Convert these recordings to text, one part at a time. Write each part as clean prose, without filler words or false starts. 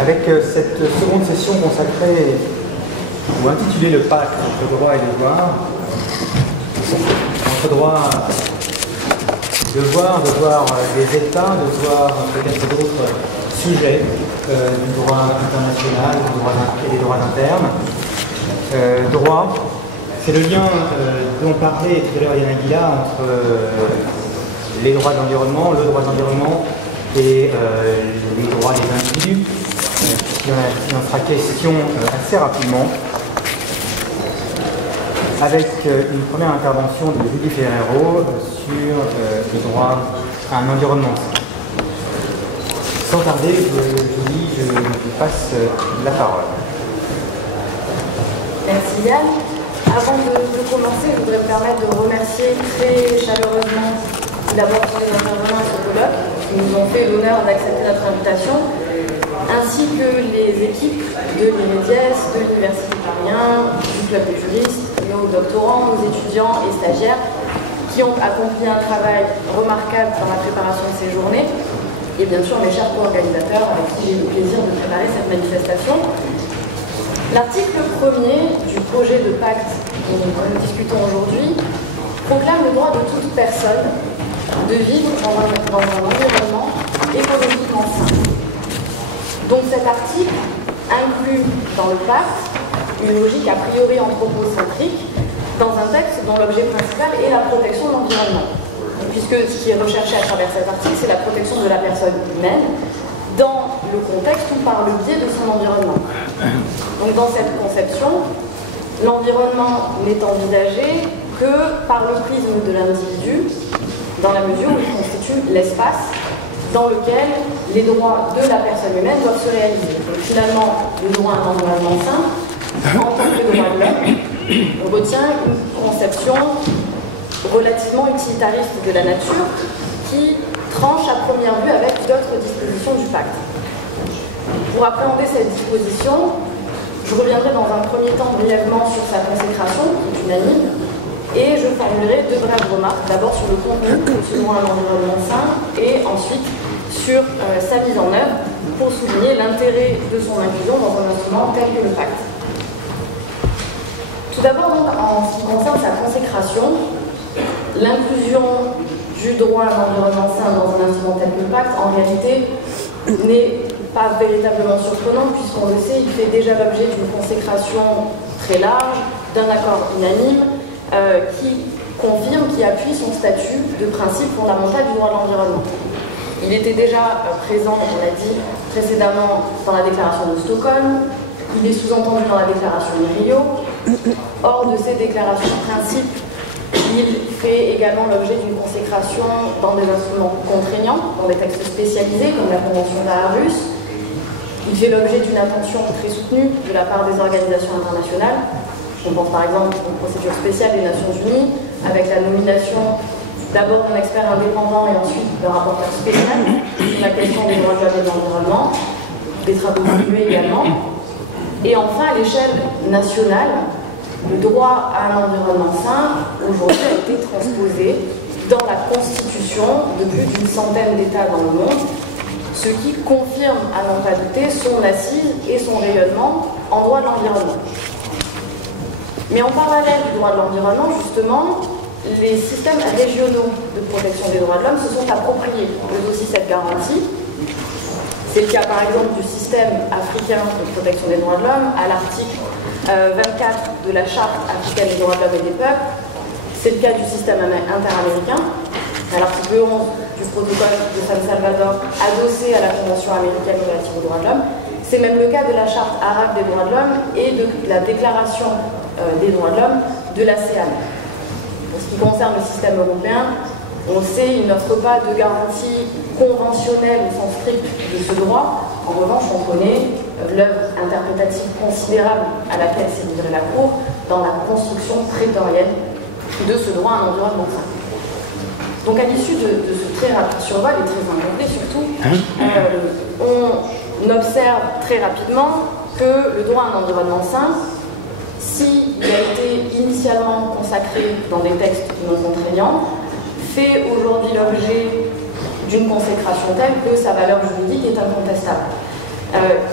avec cette seconde session consacrée ou intitulée le pacte entre droit et devoir. Entre droit, devoir des États, devoir peut-être d'autres sujets du droit international et des droits internes. Droit, c'est le lien dont parlait tout à l'heure Yann Aguilar entre les droits de l'environnement, le droit de l'environnement et les droits des individus, qui en sera question assez rapidement, avec une première intervention de Julie Ferrero sur le droit à un environnement. Sans tarder, Julie, je vous passe la parole. Merci Yann. Avant de commencer, je voudrais me permettre de remercier très chaleureusement d'abord tous les intervenants et ce colloque qui nous ont fait l'honneur d'accepter notre invitation, ainsi que les équipes de l'IMEDIES, de l'Université Paris 1, du Club des juristes, nos doctorants, nos étudiants et stagiaires qui ont accompli un travail remarquable dans la préparation de ces journées, et bien sûr mes chers co-organisateurs avec qui j'ai eu le plaisir de préparer cette manifestation. L'article 1er du projet de pacte dont nous discutons aujourd'hui proclame le droit de toute personne de vivre dans un environnement écologiquement sain. Donc cet article inclut dans le pacte une logique a priori anthropocentrique dans un texte dont l'objet principal est la protection de l'environnement. Puisque ce qui est recherché à travers cet article, c'est la protection de la personne humaine dans le contexte ou par le biais de son environnement. Donc dans cette conception, l'environnement n'est envisagé que par le prisme de l'individu, dans la mesure où il constitue l'espace dans lequel les droits de la personne humaine doivent se réaliser. Donc finalement, le droit à un environnement sain, en tant que droit de l'homme, on retient une conception relativement utilitariste de la nature qui tranche à première vue avec d'autres dispositions du pacte. Pour appréhender cette disposition, je reviendrai dans un premier temps brièvement sur sa consécration, qui est unanime, et je formulerai deux brèves remarques, d'abord sur le contenu de ce droit à l'environnement sain, et ensuite sur sa mise en œuvre, pour souligner l'intérêt de son inclusion dans un instrument tel que le pacte. Tout d'abord, donc, en ce qui concerne sa consécration, l'inclusion du droit à l'environnement sain dans un instrument tel que le pacte, en réalité, n'est pas véritablement surprenante, puisqu'on le sait, il fait déjà l'objet d'une consécration très large, d'un accord unanime, qui confirme, qui appuie son statut de principe fondamental du droit de l'environnement. Il était déjà présent, on l'a dit précédemment, dans la déclaration de Stockholm, il est sous-entendu dans la déclaration de Rio. Hors de ces déclarations de principe, il fait également l'objet d'une consécration dans des instruments contraignants, dans des textes spécialisés comme la Convention d'Aarhus. Il fait l'objet d'une attention très soutenue de la part des organisations internationales. On pense par exemple aux procédures spéciales des Nations Unies, avec la nomination d'abord d'un expert indépendant et ensuite d'un rapporteur spécial sur la question des droits de l'homme et de l'environnement, des travaux conclués également. Et enfin, à l'échelle nationale, le droit à un environnement sain, aujourd'hui, a été transposé dans la Constitution de plus d'une centaine d'États dans le monde, ce qui confirme, à n'en pas douter, son assise et son rayonnement en droit de l'environnement. Mais en parallèle du droit de l'environnement, justement, les systèmes régionaux de protection des droits de l'homme se sont appropriés eux aussi cette garantie. C'est le cas par exemple du système africain de protection des droits de l'homme à l'article 24 de la Charte africaine des droits de l'homme et des peuples. C'est le cas du système interaméricain à l'article 11 du protocole de San Salvador adossé à la Convention américaine relative aux droits de l'homme. C'est même le cas de la Charte arabe des droits de l'homme et de la Déclaration des droits de l'homme de l'ASEAN. Pour ce qui concerne le système européen, on sait qu'il n'offre pas de garantie conventionnelle au sens strict de ce droit. En revanche, on connaît l'œuvre interprétative considérable à laquelle s'est livrée la Cour dans la construction prétorienne de ce droit à un environnement sain. Donc à l'issue de ce très rapide survol et très incomplet surtout, on observe très rapidement que le droit à un environnement sain, s'il a été initialement consacré dans des textes non contraignants, fait aujourd'hui l'objet d'une consécration telle que sa valeur juridique est incontestable.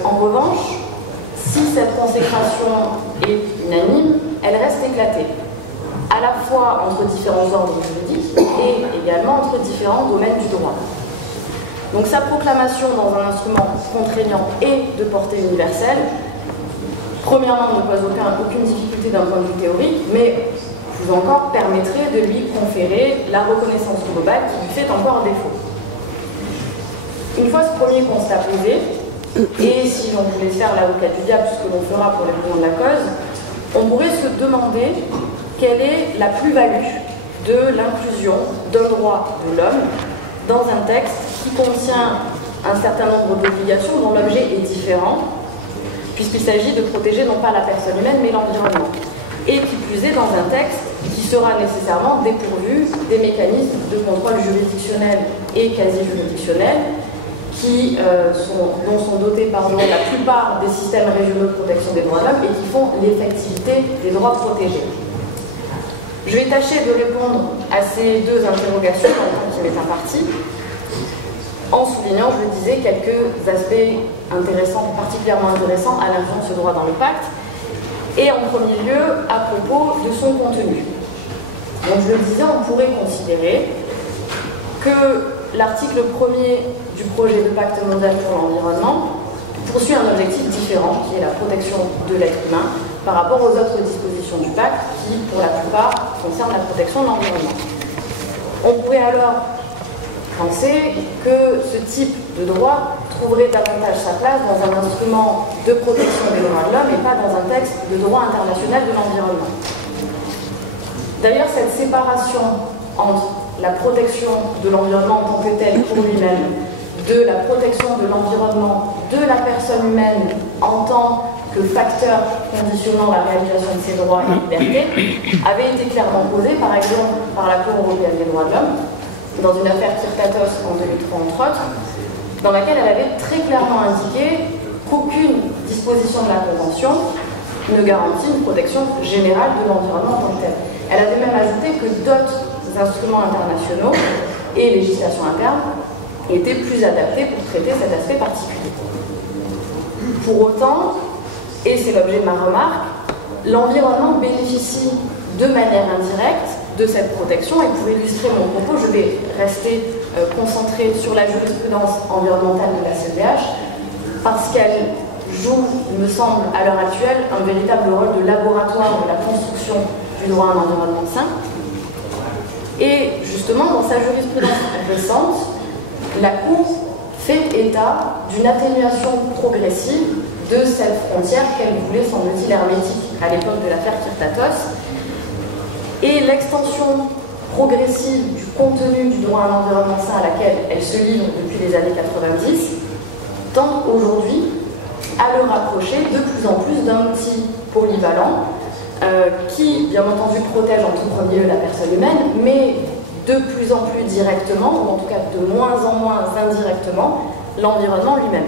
En revanche, si cette consécration est unanime, elle reste éclatée, à la fois entre différents ordres juridiques et également entre différents domaines du droit. Donc sa proclamation dans un instrument contraignant et de portée universelle, premièrement, ne pose aucune difficulté d'un point de vue théorique, mais plus encore permettrait de lui conférer la reconnaissance globale qui lui fait encore défaut. Une fois ce premier constat posé, et si l'on voulait faire l'avocat du diable, ce que l'on fera pour les raisons de la cause, on pourrait se demander quelle est la plus-value de l'inclusion d'un droit de l'homme dans un texte qui contient un certain nombre d'obligations dont l'objet est différent, puisqu'il s'agit de protéger non pas la personne humaine mais l'environnement. Et qui plus est dans un texte qui sera nécessairement dépourvu des mécanismes de contrôle juridictionnel et quasi-juridictionnel dont sont dotés la plupart des systèmes régionaux de protection des droits de l'homme et qui font l'effectivité des droits protégés. Je vais tâcher de répondre à ces deux interrogations dans le temps qui m'est imparti, en soulignant, je le disais, quelques aspects intéressants, particulièrement intéressants à l'influence de ce droit dans le pacte, et en premier lieu à propos de son contenu. Donc je le disais, on pourrait considérer que l'article 1er du projet de pacte mondial pour l'environnement poursuit un objectif différent, qui est la protection de l'être humain, par rapport aux autres dispositions du pacte, qui, pour la plupart, concernent la protection de l'environnement. On pourrait alors penser que ce type de droit trouverait davantage sa place dans un instrument de protection des droits de l'homme et pas dans un texte de droit international de l'environnement. D'ailleurs, cette séparation entre la protection de l'environnement en tant que tel pour lui-même, de la protection de l'environnement, de la personne humaine en tant que facteur conditionnant la réalisation de ses droits et libertés, avait été clairement posée, par exemple, par la Cour européenne des droits de l'homme, dans une affaire Kirtatos en 2003, entre autres, dans laquelle elle avait très clairement indiqué qu'aucune disposition de la Convention ne garantit une protection générale de l'environnement en tant que tel. Elle avait même ajouté que d'autres instruments internationaux et législations internes étaient plus adaptés pour traiter cet aspect particulier. Pour autant, et c'est l'objet de ma remarque, l'environnement bénéficie de manière indirecte de cette protection, et pour illustrer mon propos, je vais rester concentré sur la jurisprudence environnementale de la CEDH, parce qu'elle joue, il me semble, à l'heure actuelle, un véritable rôle de laboratoire de la construction du droit à un environnement sain. Et justement, dans sa jurisprudence récente, la Cour fait état d'une atténuation progressive de cette frontière qu'elle voulait, semble-t-il, hermétique à l'époque de l'affaire Kirtatos. Et l'extension progressive du contenu du droit à un environnement sain à laquelle elle se livre depuis les années 90 tend aujourd'hui à le rapprocher de plus en plus d'un outil polyvalent qui, bien entendu, protège en tout premier lieu la personne humaine, mais de plus en plus directement, ou en tout cas de moins en moins indirectement, l'environnement lui-même.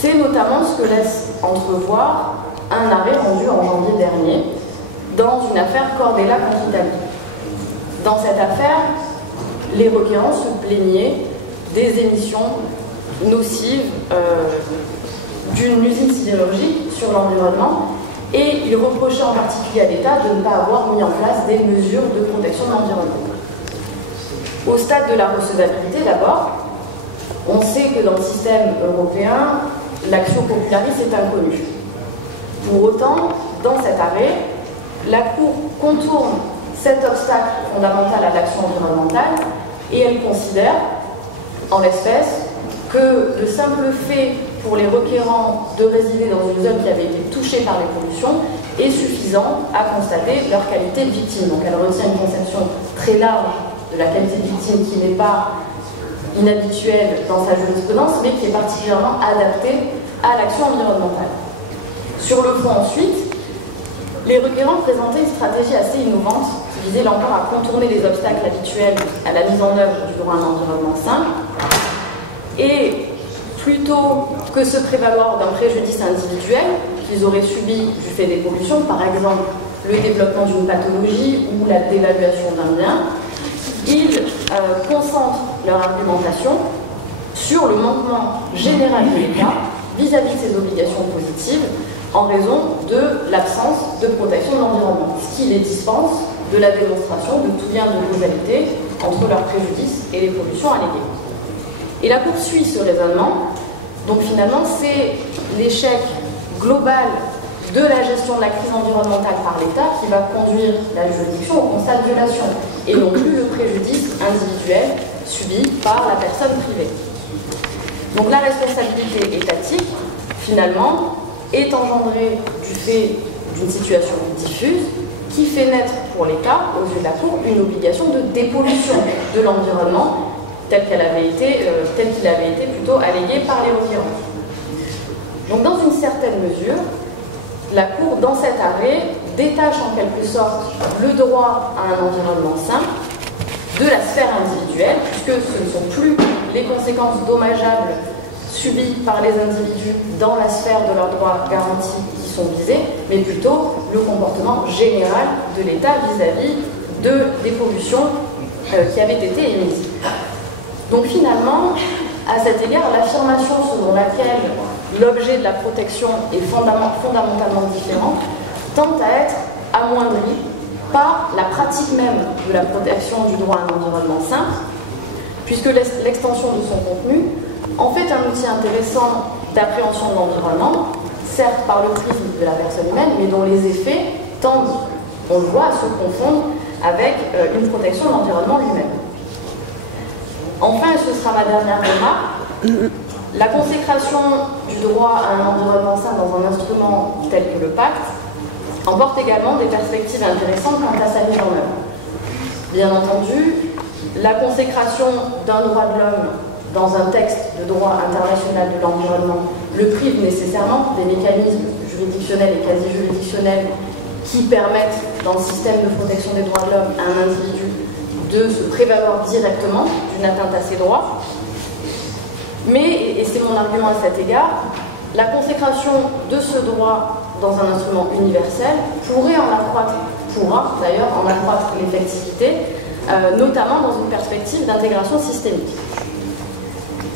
C'est notamment ce que laisse entrevoir un arrêt rendu en janvier dernier dans une affaire Cordella contre Italie. Dans cette affaire, les requérants se plaignaient des émissions nocives d'une usine sidérurgique sur l'environnement, et ils reprochaient en particulier à l'État de ne pas avoir mis en place des mesures de protection de l'environnement. Au stade de la recevabilité, d'abord, on sait que dans le système européen, l'action popularis est inconnue. Pour autant, dans cet arrêt, la Cour contourne cet obstacle fondamental à l'action environnementale et elle considère, en l'espèce, que le simple fait pour les requérants de résider dans une zone qui avait été touchée par les pollutions est suffisant à constater leur qualité de victime. Donc elle retient une conception très large de la qualité de victime qui n'est pas inhabituelle dans sa jurisprudence, mais qui est particulièrement adaptée à l'action environnementale. Sur le fond ensuite, les requérants présentaient une stratégie assez innovante qui visait là encore à contourner les obstacles habituels à la mise en œuvre du droit à un environnement sain. Et plutôt que se prévaloir d'un préjudice individuel qu'ils auraient subi du fait des pollutions, par exemple le développement d'une pathologie ou la dévaluation d'un bien, ils concentrent leur argumentation sur le manquement général de l'État vis-à-vis de ses obligations positives en raison de l'absence de protection de l'environnement, ce qui les dispense de la démonstration de tout lien de causalité entre leurs préjudices et les pollutions alléguées. Et la Cour suit ce raisonnement, donc finalement c'est l'échec global de la gestion de la crise environnementale par l'État qui va conduire la juridiction au constat de violation, et non plus le préjudice individuel subi par la personne privée. Donc la responsabilité étatique, finalement, est engendrée du fait d'une situation diffuse qui fait naître pour l'État, aux yeux de la Cour, une obligation de dépollution de l'environnement tel qu'il avait été plutôt allégué par les requérants. Donc dans une certaine mesure, la Cour, dans cet arrêt, détache en quelque sorte le droit à un environnement sain de la sphère individuelle, puisque ce ne sont plus les conséquences dommageables subies par les individus dans la sphère de leurs droits garantis qui sont visés, mais plutôt le comportement général de l'État vis-à-vis des pollutions qui avaient été émises. Donc finalement, à cet égard, l'affirmation selon laquelle l'objet de la protection est fondamentalement différent tend à être amoindri par la pratique même de la protection du droit à un environnement sain, puisque l'extension de son contenu en fait un outil intéressant d'appréhension de l'environnement, certes par le prisme de la personne humaine, mais dont les effets tendent, on le voit, à se confondre avec une protection de l'environnement lui-même. Enfin, et ce sera ma dernière remarque, la consécration du droit à un environnement sain dans un instrument tel que le pacte emporte également des perspectives intéressantes quant à sa mise en œuvre. Bien entendu, la consécration d'un droit de l'homme dans un texte de droit international de l'environnement le prive nécessairement des mécanismes juridictionnels et quasi-juridictionnels qui permettent, dans le système de protection des droits de l'homme, à un individu de se prévaloir directement d'une atteinte à ses droits. Mais, et c'est mon argument à cet égard, la consécration de ce droit dans un instrument universel pourra d'ailleurs en accroître l'effectivité, notamment dans une perspective d'intégration systémique.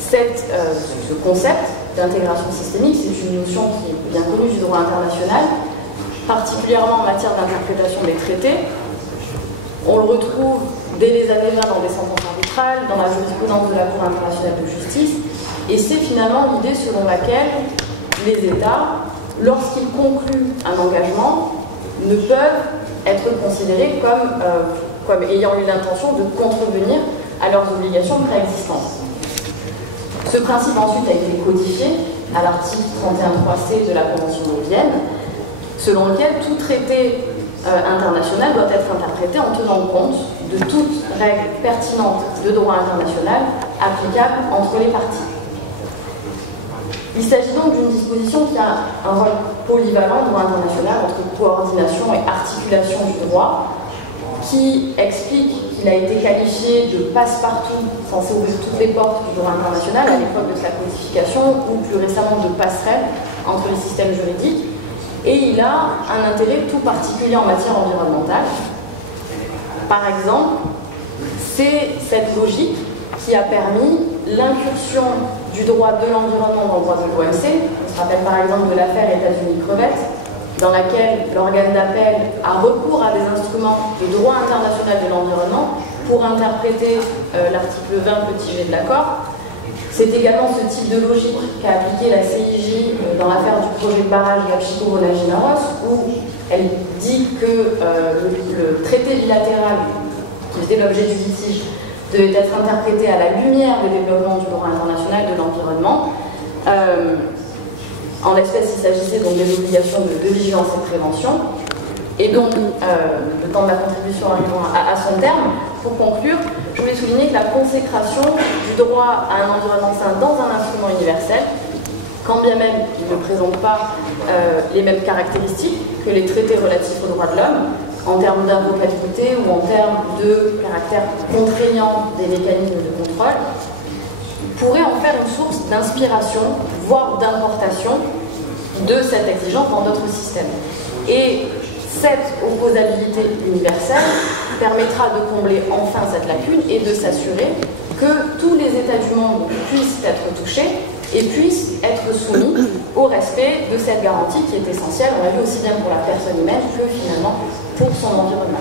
Ce concept d'intégration systémique, c'est une notion qui est bien connue du droit international, particulièrement en matière d'interprétation des traités. On le retrouve dès les années 20 dans des sentences arbitrales, dans la jurisprudence de la Cour internationale de justice, et c'est finalement l'idée selon laquelle les États, lorsqu'ils concluent un engagement, ne peuvent être considérés comme ayant eu l'intention de contrevenir à leurs obligations préexistantes. Ce principe ensuite a été codifié à l'article 31.3c de la Convention de Vienne, selon lequel tout traité international doit être interprété en tenant compte de toute règle pertinente de droit international applicable entre les parties. Il s'agit donc d'une disposition qui a un rôle polyvalent au droit international entre coordination et articulation du droit, qui explique qu'il a été qualifié de passe-partout, censé ouvrir toutes les portes du droit international à l'époque de sa codification, ou plus récemment de passerelle entre les systèmes juridiques, et il a un intérêt tout particulier en matière environnementale. Par exemple, c'est cette logique qui a permis l'incursion du droit de l'environnement dans le droit de l'OMC. On se rappelle par exemple de l'affaire États-Unis-Crevettes, dans laquelle l'organe d'appel a recours à des instruments de droit international de l'environnement pour interpréter l'article 20 petit g de l'accord. C'est également ce type de logique qu'a appliqué la CIJ dans l'affaire du projet de barrage Gapchico-Bonaginaros, où elle dit que le traité bilatéral qui faisait l'objet du litige devait être interprété à la lumière des développements du droit international de l'environnement. En l'espèce, il s'agissait donc des obligations de vigilance et de prévention. Et donc, le temps de ma contribution arrivant à son terme, pour conclure, je voulais souligner que la consécration du droit à un environnement sain dans un instrument universel, quand bien même il ne présente pas les mêmes caractéristiques que les traités relatifs aux droits de l'homme, en termes d'invocabilité ou en termes de caractère contraignant des mécanismes de contrôle, pourrait en faire une source d'inspiration, voire d'importation de cette exigence dans d'autres systèmes. Et cette opposabilité universelle permettra de combler enfin cette lacune et de s'assurer que tous les États du monde puissent être touchés et puissent être soumis au respect de cette garantie qui est essentielle, on l'a vu aussi bien pour la personne humaine que finalement pour son environnement.